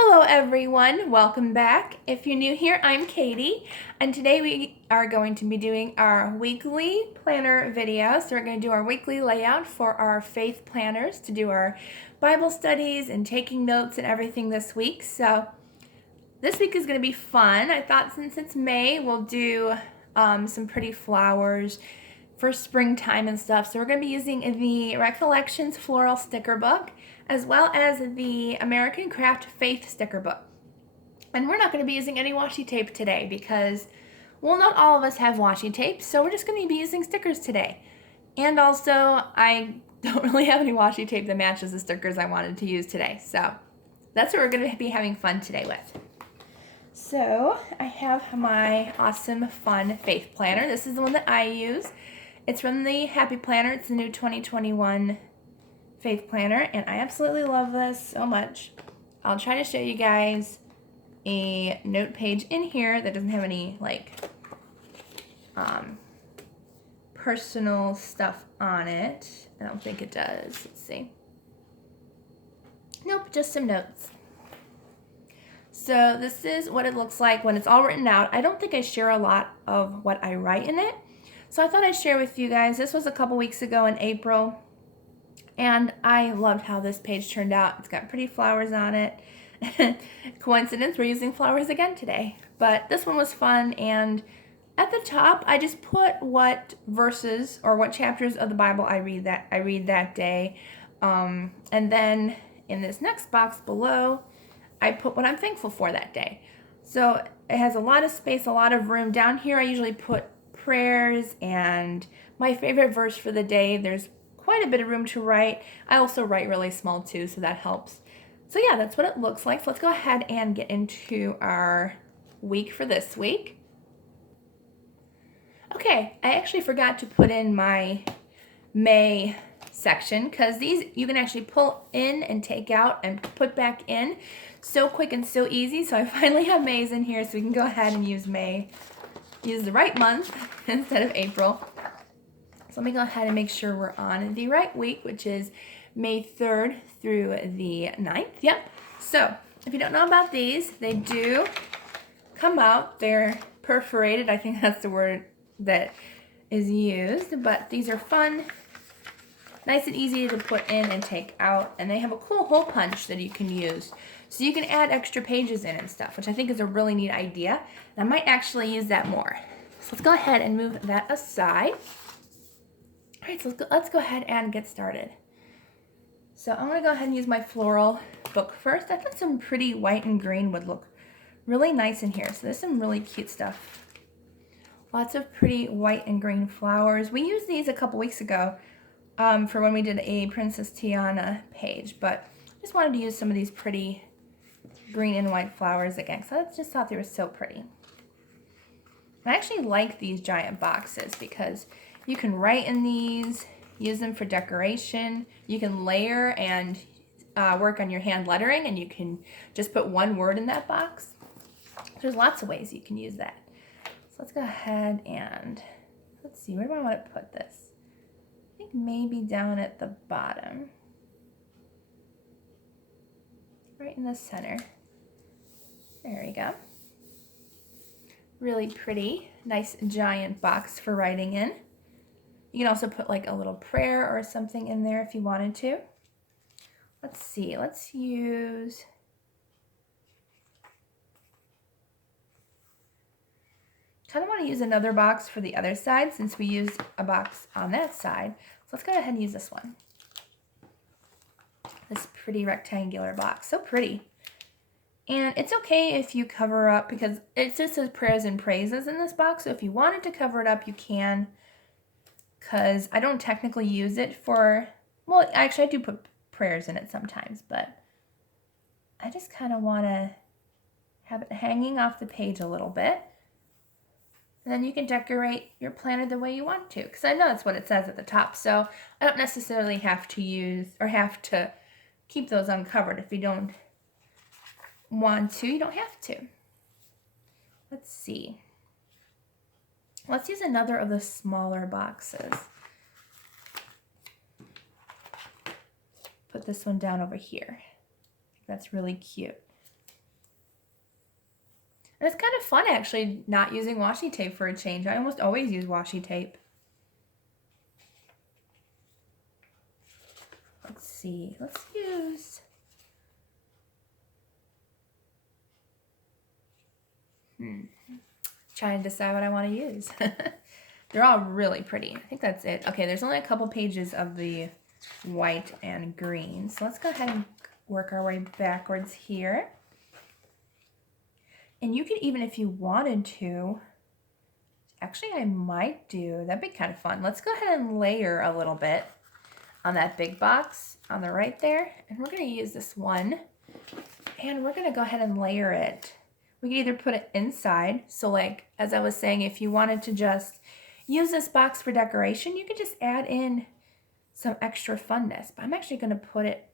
Hello everyone, welcome back. If you're new here, I'm Katie, and today we are going to be doing our weekly planner video. So we're going to do our weekly layout for our faith planners to do our Bible studies and taking notes and everything this week. So this week is going to be fun. I thought since it's May, we'll do some pretty flowers for springtime and stuff. So we're going to be using the Recollections Floral sticker book as well as the American Craft Faith sticker book. And we're not going to be using any washi tape today because, well, not all of us have washi tape, so we're just going to be using stickers today. And also, I don't really have any washi tape that matches the stickers I wanted to use today. So that's what we're going to be having fun today with. So I have my awesome, fun faith planner. This is the one that I use. It's from the Happy Planner. It's the new 2021 faith planner, and I absolutely love this so much. I'll try to show you guys a note page in here that doesn't have any personal stuff on it. I don't think it does. Let's see. Nope, just some notes. So this is what it looks like when it's all written out. I don't think I share a lot of what I write in it, so I thought I'd share with you guys. This was a couple weeks ago in April, and I loved how this page turned out. It's got pretty flowers on it. Coincidence, we're using flowers again today. But this one was fun, and at the top, I just put what verses or what chapters of the Bible I read that day. And then in this next box below, I put what I'm thankful for that day. So it has a lot of space, a lot of room. Down here, I usually put prayers and my favorite verse for the day. There's quite a bit of room to write. I also write really small too, so that helps. So yeah, that's what it looks like. So let's go ahead and get into our week for this week. Okay, I actually forgot to put in my May section because these you can actually pull in and take out and put back in so quick and so easy. So I finally have May's in here, so we can go ahead and use May, use the right month instead of April. So let me go ahead and make sure we're on the right week, which is May 3rd through the 9th. Yep. So if you don't know about these, they do come out. They're perforated. I think that's the word that is used. But these are fun, nice and easy to put in and take out. And they have a cool hole punch that you can use. So you can add extra pages in and stuff, which I think is a really neat idea. And I might actually use that more. So let's go ahead and move that aside. All right, so let's go ahead and get started. So I'm going to go ahead and use my floral book first. I thought some pretty white and green would look really nice in here. So there's some really cute stuff. Lots of pretty white and green flowers. We used these a couple weeks ago for when we did a Princess Tiana page, but I just wanted to use some of these pretty green and white flowers again, so I just thought they were so pretty. I actually like these giant boxes because you can write in these, use them for decoration. You can layer and work on your hand lettering, and you can just put one word in that box. There's lots of ways you can use that. So let's go ahead and, let's see, where do I want to put this? I think maybe down at the bottom. Right in the center. There we go. Really pretty, nice giant box for writing in. You can also put like a little prayer or something in there if you wanted to. Let's see, let's use, kind of want to use another box for the other side since we used a box on that side. So let's go ahead and use this one. This pretty rectangular box, so pretty. And it's okay if you cover up because it just says prayers and praises in this box. So if you wanted to cover it up, you can. Because I don't technically use it for, well, actually I do put prayers in it sometimes, but I just kind of want to have it hanging off the page a little bit. And then you can decorate your planner the way you want to, because I know that's what it says at the top. So I don't necessarily have to use or have to keep those uncovered. If you don't want to, you don't have to. Let's see. Let's use another of the smaller boxes. Put this one down over here. That's really cute. And it's kind of fun actually not using washi tape for a change. I almost always use washi tape. Let's see, let's use, trying to decide what I want to use. They're all really pretty. I think that's it. Okay, there's only a couple pages of the white and green. So let's go ahead and work our way backwards here. And you could even, if you wanted to, actually I might do, that'd be kind of fun. Let's go ahead and layer a little bit on that big box on the right there. And we're gonna use this one and we're gonna go ahead and layer it. We can either put it inside. So like, as I was saying, if you wanted to just use this box for decoration, you could just add in some extra funness. But I'm actually gonna put it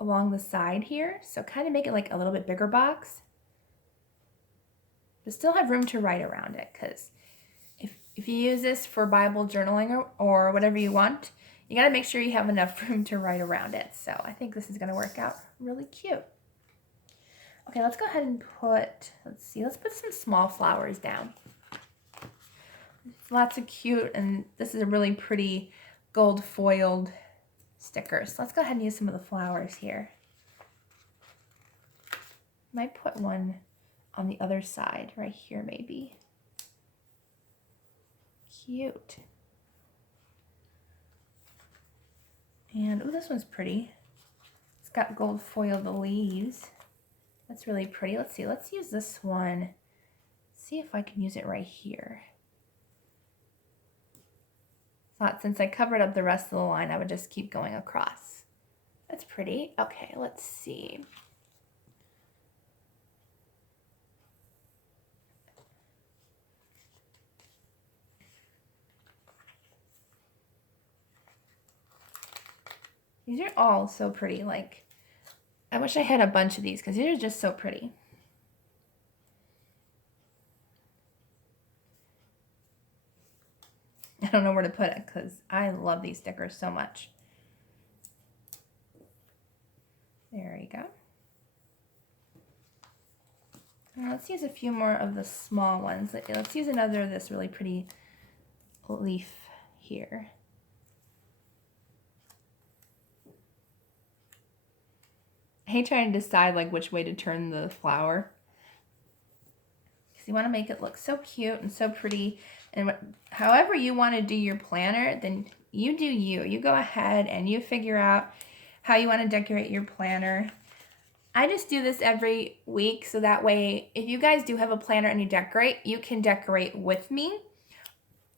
along the side here. So kind of make it like a little bit bigger box, but still have room to write around it. Because if you use this for Bible journaling or whatever you want, you gotta make sure you have enough room to write around it. So I think this is gonna work out really cute. Okay, let's go ahead and put, let's put some small flowers down. Lots of cute, and this is a really pretty gold foiled sticker. So let's go ahead and use some of the flowers here. Might put one on the other side, right here maybe. Cute. And, oh, this one's pretty. It's got gold foiled leaves. That's really pretty. Let's see, let's use this one. See if I can use it right here. Thought since I covered up the rest of the line, I would just keep going across. That's pretty. Okay, let's see. These are all so pretty. Like, I wish I had a bunch of these because these are just so pretty. I don't know where to put it because I love these stickers so much. There you go. And let's use a few more of the small ones. Let's use another of this really pretty leaf here. I hate trying to decide like which way to turn the flower, because you want to make it look so cute and so pretty. And however you want to do your planner, then you do you. You go ahead and you figure out how you want to decorate your planner. I just do this every week so that way if you guys do have a planner and you decorate, you can decorate with me.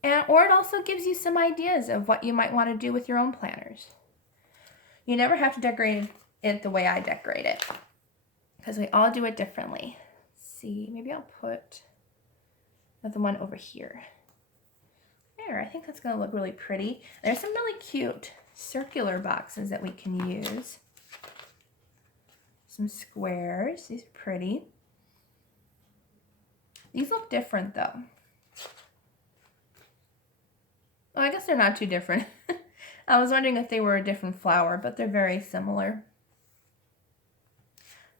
Or it also gives you some ideas of what you might want to do with your own planners. You never have to decorate it the way I decorate it, because we all do it differently. Let's see, maybe I'll put another one over here. There, I think that's going to look really pretty. There's some really cute circular boxes that we can use. Some squares, these are pretty. These look different though. Well, I guess they're not too different. I was wondering if they were a different flower, but they're very similar.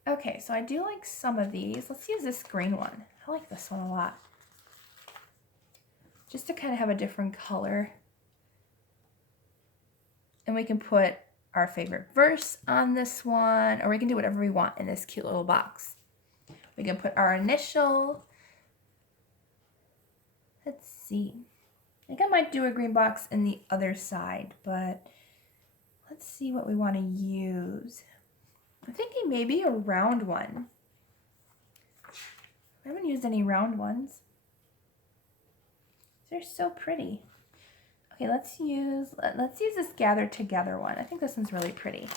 Okay, so I do like some of these. Let's use this green one. I like this one a lot. Just to kind of have a different color. And we can put our favorite verse on this one, or we can do whatever we want in this cute little box. We can put our initial. Let's see. I think I might do a green box in the other side, but let's see what we want to use. I'm thinking maybe a round one. I haven't used any round ones. They're so pretty. Okay, let's use this Gather Together one. I think this one's really pretty.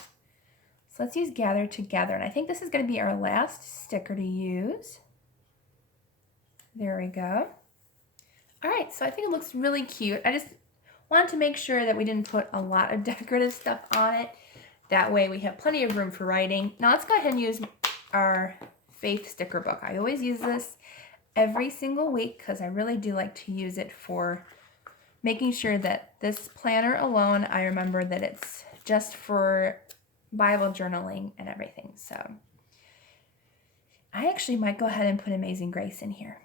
So let's use Gather Together, and I think this is going to be our last sticker to use. There we go. All right, so I think it looks really cute. I just wanted to make sure that we didn't put a lot of decorative stuff on it. That way we have plenty of room for writing. Now let's go ahead and use our Faith sticker book. I always use this every single week because I really do like to use it for making sure that this planner alone, I remember that it's just for Bible journaling and everything. So I actually might go ahead and put Amazing Grace in here.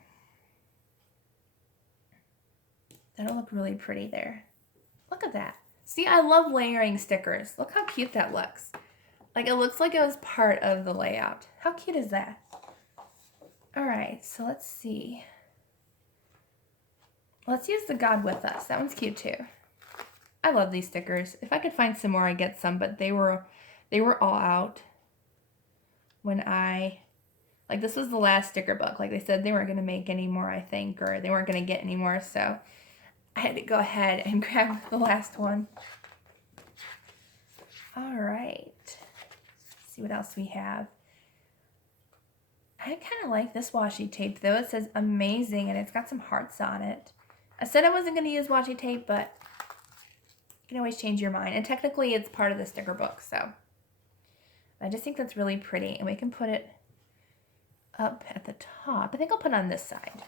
That'll look really pretty there. Look at that. See, I love layering stickers. Look how cute that looks. Like, it looks like it was part of the layout. How cute is that? All right, so let's see. Let's use the God With Us. That one's cute too. I love these stickers. If I could find some more, I'd get some, but they were all out when like, this was the last sticker book. Like they said, they weren't going to make any more, I think, or they weren't going to get any more, so I had to go ahead and grab the last one. All right. Let's see what else we have. I kind of like this washi tape, though. It says Amazing, and it's got some hearts on it. I said I wasn't going to use washi tape, but you can always change your mind. And technically, it's part of the sticker book, so I just think that's really pretty. And we can put it up at the top. I think I'll put it on this side.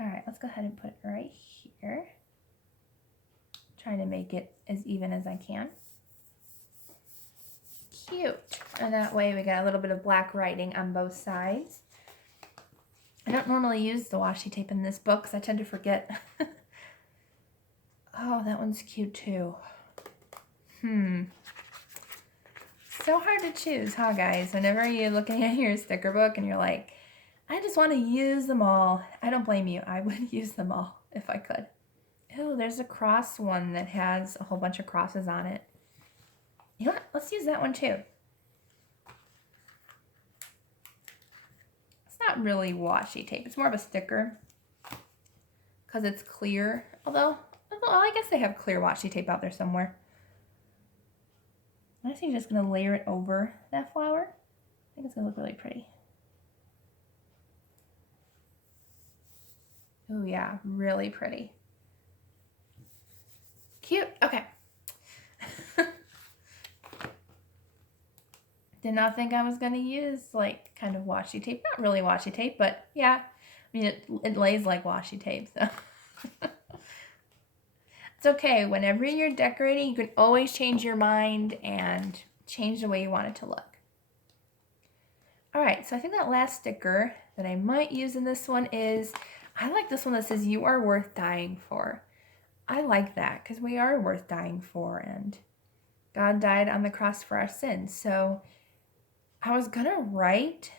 All right, let's go ahead and put it right here. Trying to make it as even as I can. Cute. And that way we got a little bit of black writing on both sides. I don't normally use the washi tape in this book because I tend to forget. Oh, that one's cute too. So hard to choose, huh, guys? Whenever you're looking at your sticker book and you're like, I just want to use them all. I don't blame you. I would use them all if I could. Oh, there's a cross one that has a whole bunch of crosses on it. You know what? Let's use that one too. It's not really washi tape. It's more of a sticker because it's clear. Although, I guess they have clear washi tape out there somewhere. I'm actually just going to layer it over that flower. I think it's going to look really pretty. Oh yeah, really pretty. Cute. Okay. Did not think I was going to use like kind of washi tape. Not really washi tape, but yeah. I mean, it lays like washi tape, so. It's okay. Whenever you're decorating, you can always change your mind and change the way you want it to look. All right, so I think that last sticker that I might use in this one is, I like this one that says, "You are worth dying for." I like that because we are worth dying for, and God died on the cross for our sins. So I was going to write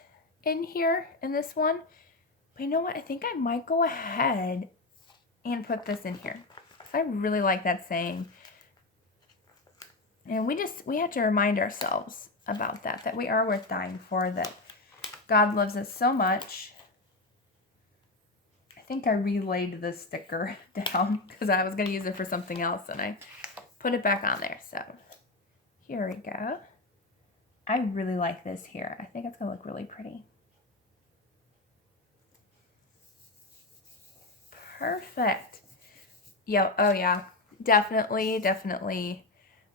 in here in this one, but you know what? I think I might go ahead and put this in here. I really like that saying. And we have to remind ourselves about that we are worth dying for, that God loves us so much. I think I relayed the sticker down because I was going to use it for something else, and I put it back on there. So here we go. I really like this here. I think it's going to look really pretty. Perfect. Yo, oh yeah, definitely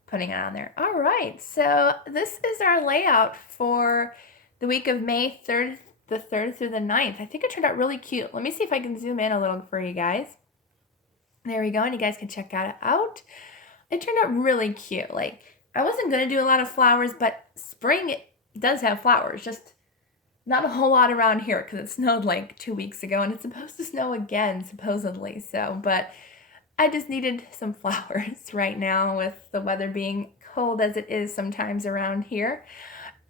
putting it on there. All right, so this is our layout for the week of May 3rd, the 3rd through the 9th. I think it turned out really cute. Let me see if I can zoom in a little for you guys. There we go, and you guys can check that out. It turned out really cute. Like, I wasn't going to do a lot of flowers, but spring does have flowers, just not a whole lot around here because it snowed like 2 weeks ago, and it's supposed to snow again, supposedly. So, but I just needed some flowers right now with the weather being cold as it is sometimes around here.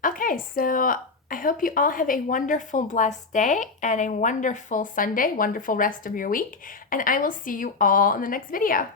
Okay, so I hope you all have a wonderful, blessed day and a wonderful Sunday, wonderful rest of your week, and I will see you all in the next video.